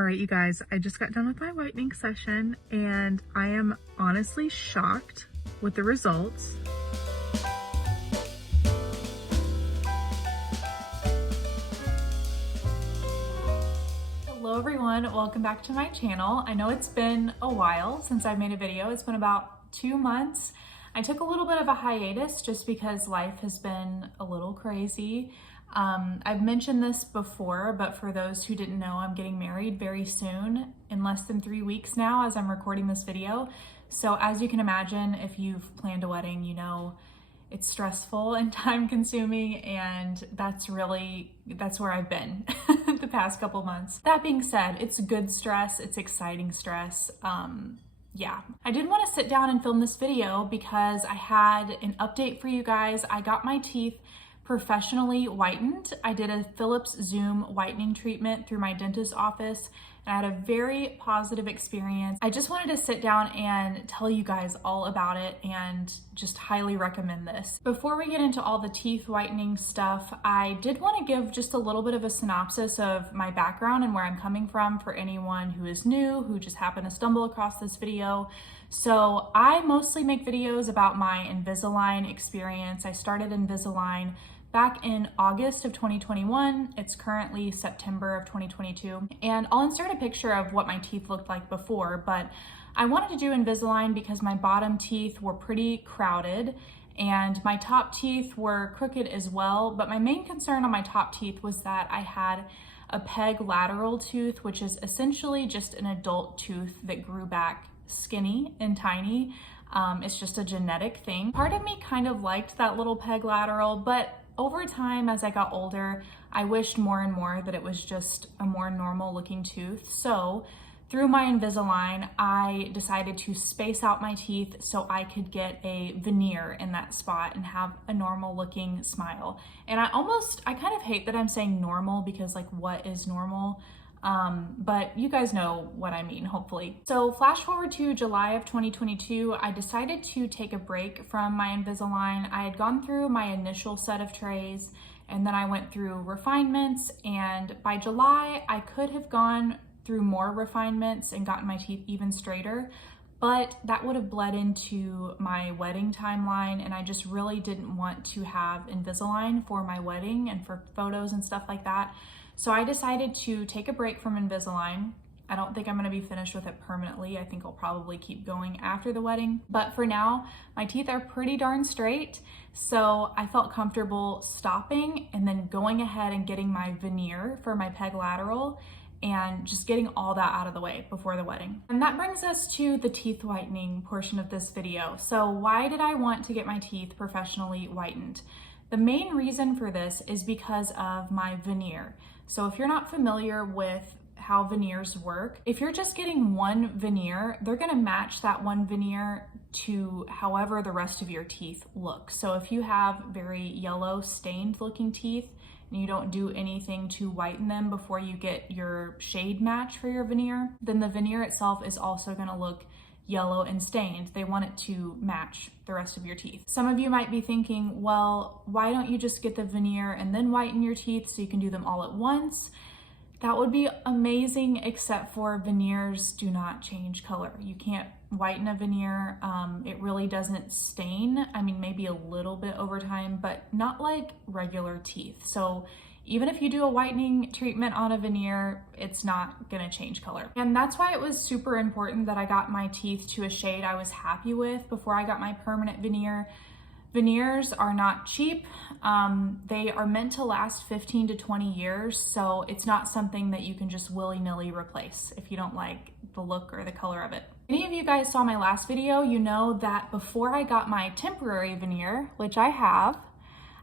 All right, you guys, I just got done with my whitening session and I am honestly shocked with the results. Hello everyone, welcome back to my channel. I know it's been a while since I've made a video. It's been about 2 months. I took a little bit of a hiatus just because life has been a little crazy. I've mentioned this before, but for those who didn't know, I'm getting married very soon, in less than 3 weeks now as I'm recording this video. So as you can imagine, if you've planned a wedding, you know it's stressful and time consuming, and that's where I've been the past couple months. That being said, it's good stress, it's exciting stress. Yeah, I did want to sit down and film this video because I had an update for you guys. I got my teeth professionally whitened. I did a Philips Zoom whitening treatment through my dentist's office, and I had a very positive experience. I just wanted to sit down and tell you guys all about it and just highly recommend this. Before we get into all the teeth whitening stuff, I did want to give just a little bit of a synopsis of my background and where I'm coming from for anyone who is new, who just happened to stumble across this video. So I mostly make videos about my Invisalign experience. I started Invisalign back in August of 2021. It's currently September of 2022. And I'll insert a picture of what my teeth looked like before, but I wanted to do Invisalign because my bottom teeth were pretty crowded and my top teeth were crooked as well. But my main concern on my top teeth was that I had a peg lateral tooth, which is essentially just an adult tooth that grew back skinny and tiny. It's just a genetic thing. Part of me kind of liked that little peg lateral, but over time, as I got older, I wished more and more that it was just a more normal looking tooth. So through my Invisalign, I decided to space out my teeth so I could get a veneer in that spot and have a normal looking smile. And I kind of hate that I'm saying normal because like what is normal? But you guys know what I mean, hopefully. So flash forward to July of 2022, I decided to take a break from my Invisalign. I had gone through my initial set of trays and then I went through refinements, and by July, I could have gone through more refinements and gotten my teeth even straighter, but that would have bled into my wedding timeline, and I just really didn't want to have Invisalign for my wedding and for photos and stuff like that. So I decided to take a break from Invisalign. I don't think I'm gonna be finished with it permanently. I think I'll probably keep going after the wedding. But for now, my teeth are pretty darn straight. So I felt comfortable stopping and then going ahead and getting my veneer for my peg lateral and just getting all that out of the way before the wedding. And that brings us to the teeth whitening portion of this video. So why did I want to get my teeth professionally whitened? The main reason for this is because of my veneer. So if you're not familiar with how veneers work, if you're just getting one veneer, they're gonna match that one veneer to however the rest of your teeth look. So if you have very yellow stained looking teeth and you don't do anything to whiten them before you get your shade match for your veneer, then the veneer itself is also gonna look yellow and stained. They want it to match the rest of your teeth. Some of you might be thinking, well, why don't you just get the veneer and then whiten your teeth so you can do them all at once? That would be amazing, except for veneers do not change color. You can't whiten a veneer. It really doesn't stain. I mean, maybe a little bit over time, but not like regular teeth. So even if you do a whitening treatment on a veneer, it's not gonna change color. And that's why it was super important that I got my teeth to a shade I was happy with before I got my permanent veneer. Veneers are not cheap. They are meant to last 15 to 20 years, so it's not something that you can just willy-nilly replace if you don't like the look or the color of it. Any of you guys saw my last video, you know that before I got my temporary veneer, which I have,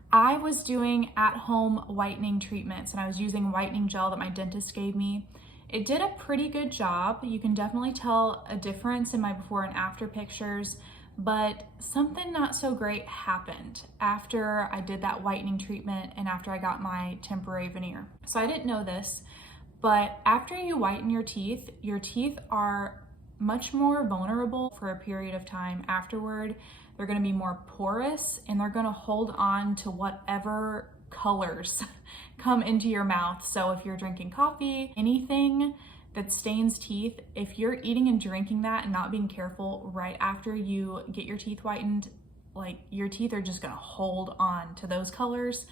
I was doing at-home whitening treatments, and I was using whitening gel that my dentist gave me. It did a pretty good job. You can definitely tell a difference in my before and after pictures, but something not so great happened after I did that whitening treatment and after I got my temporary veneer. So I didn't know this, but after you whiten your teeth are much more vulnerable for a period of time afterward. They're gonna be more porous and they're gonna hold on to whatever colors come into your mouth. So if you're drinking coffee, anything that stains teeth. If you're eating and drinking that and not being careful right after you get your teeth whitened, like your teeth are just gonna hold on to those colors.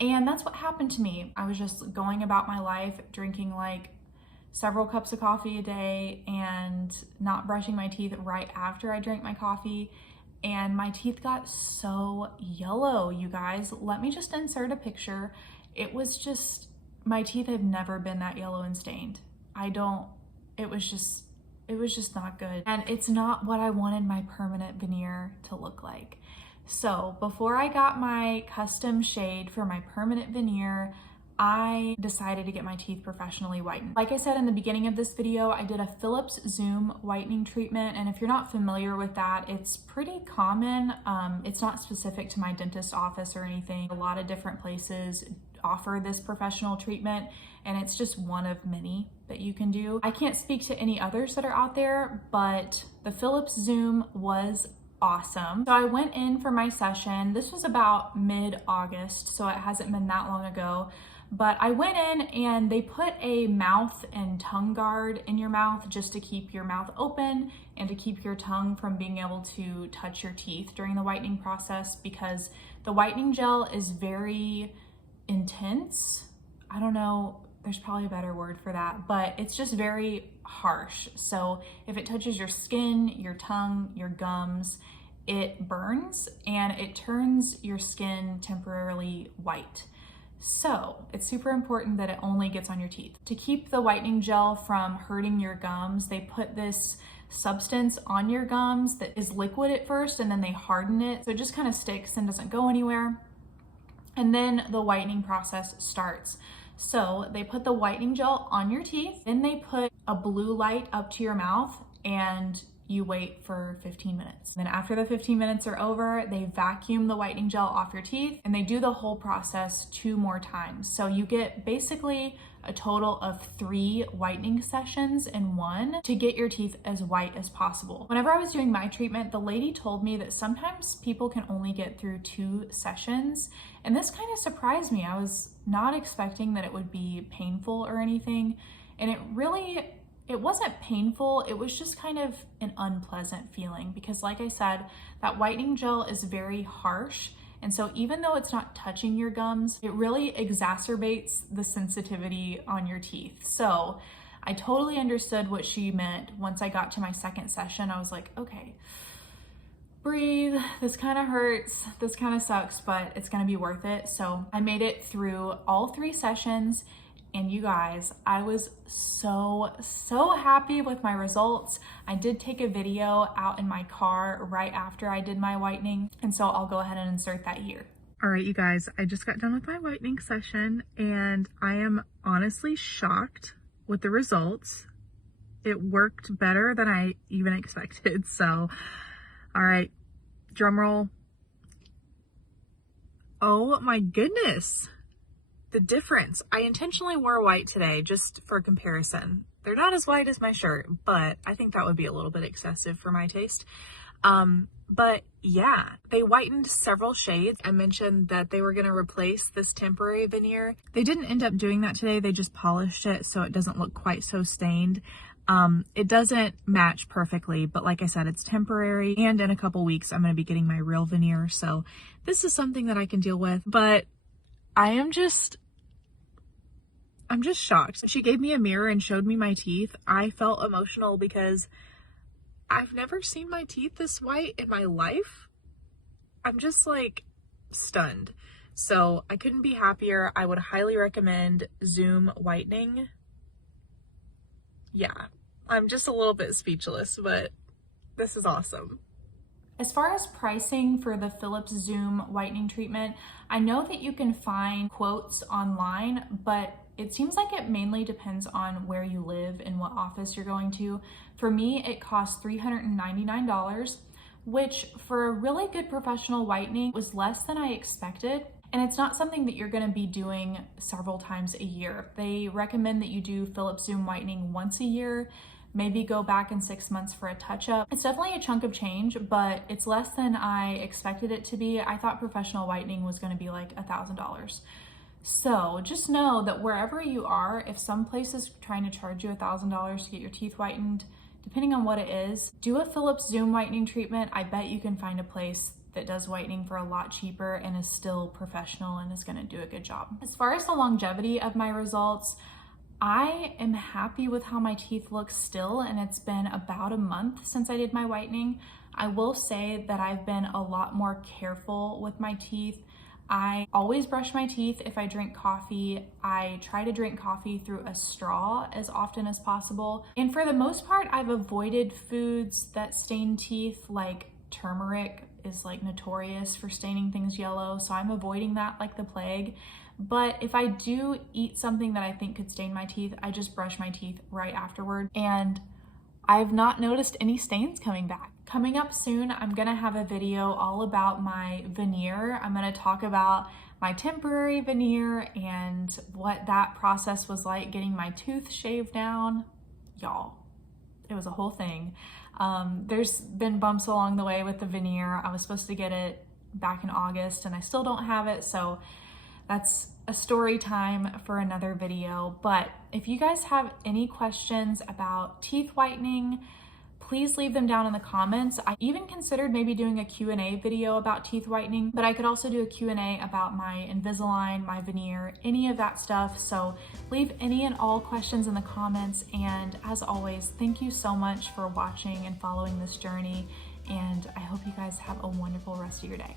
And that's what happened to me. I was just going about my life, drinking like several cups of coffee a day and not brushing my teeth right after I drank my coffee. And my teeth got so yellow, you guys. Let me just insert a picture. It was just, my teeth have never been that yellow and stained. It was just not good. And it's not what I wanted my permanent veneer to look like. So before I got my custom shade for my permanent veneer, I decided to get my teeth professionally whitened. Like I said in the beginning of this video, I did a Philips Zoom whitening treatment. And if you're not familiar with that, it's pretty common. It's not specific to my dentist office or anything. A lot of different places offer this professional treatment, and it's just one of many that you can do. I can't speak to any others that are out there, but the Philips Zoom was awesome. So I went in for my session. This was about mid-August, so it hasn't been that long ago. But I went in and they put a mouth and tongue guard in your mouth just to keep your mouth open and to keep your tongue from being able to touch your teeth during the whitening process, because the whitening gel is very intense. I don't know, there's probably a better word for that, but it's just very harsh. So if it touches your skin, your tongue, your gums, it burns and it turns your skin temporarily white. So it's super important that it only gets on your teeth. To keep the whitening gel from hurting your gums, they put this substance on your gums that is liquid at first, and then they harden it. So it just kind of sticks and doesn't go anywhere. And then the whitening process starts. So they put the whitening gel on your teeth, then they put a blue light up to your mouth, and you wait for 15 minutes. Then after the 15 minutes are over, they vacuum the whitening gel off your teeth, and they do the whole process 2 more times. So you get basically a total of 3 whitening sessions in one to get your teeth as white as possible. Whenever I was doing my treatment, the lady told me that sometimes people can only get through 2 sessions, and this kind of surprised me. I was not expecting that it would be painful or anything, and it wasn't painful, it was just kind of an unpleasant feeling, because like I said, that whitening gel is very harsh. And so even though it's not touching your gums, it really exacerbates the sensitivity on your teeth. So I totally understood what she meant. Once I got to my second session, I was like, okay, breathe. This kind of hurts. This kind of sucks, but it's going to be worth it. So I made it through all 3 sessions. And you guys, I was so happy with my results. I did take a video out in my car right after I did my whitening, and so I'll go ahead and insert that here. All right, you guys, I just got done with my whitening session, and I am honestly shocked with the results. It worked better than I even expected. So, all right, drum roll. Oh my goodness. The difference. I intentionally wore white today just for comparison. They're not as white as my shirt, but I think that would be a little bit excessive for my taste. But yeah, they whitened several shades. I mentioned that they were going to replace this temporary veneer. They didn't end up doing that today. They just polished it so it doesn't look quite so stained. It doesn't match perfectly, but like I said, it's temporary, and in a couple weeks I'm going to be getting my real veneer. So this is something that I can deal with, but I'm just shocked. She gave me a mirror and showed me my teeth. I felt emotional because I've never seen my teeth this white in my life. I'm just like stunned. So I couldn't be happier. I would highly recommend Zoom whitening. Yeah, I'm just a little bit speechless, but this is awesome. As far as pricing for the Philips Zoom whitening treatment, I know that you can find quotes online, but it seems like it mainly depends on where you live and what office you're going to. For me, it cost $399, which for a really good professional whitening was less than I expected. And it's not something that you're going to be doing several times a year. They recommend that you do Philips Zoom whitening once a year, maybe go back in 6 months for a touch-up. It's definitely a chunk of change, but it's less than I expected it to be. I thought professional whitening was going to be like $1,000. So just know that wherever you are, if some place is trying to charge you $1,000 to get your teeth whitened, depending on what it is, do a Philips Zoom whitening treatment. I bet you can find a place that does whitening for a lot cheaper and is still professional and is gonna do a good job. As far as the longevity of my results, I am happy with how my teeth look still, and it's been about a month since I did my whitening. I will say that I've been a lot more careful with my teeth. I always brush my teeth if I drink coffee. I try to drink coffee through a straw as often as possible. And for the most part, I've avoided foods that stain teeth, like turmeric is like notorious for staining things yellow, so I'm avoiding that like the plague. But if I do eat something that I think could stain my teeth, I just brush my teeth right afterward, and I've not noticed any stains coming back. Coming up soon, I'm gonna have a video all about my veneer. I'm gonna talk about my temporary veneer and what that process was like, getting my tooth shaved down. Y'all, it was a whole thing. There's been bumps along the way with the veneer. I was supposed to get it back in August and I still don't have it, so that's a story time for another video. But if you guys have any questions about teeth whitening, please leave them down in the comments. I even considered maybe doing a Q&A video about teeth whitening, but I could also do a Q&A about my Invisalign, my veneer, any of that stuff. So leave any and all questions in the comments. And as always, thank you so much for watching and following this journey. And I hope you guys have a wonderful rest of your day.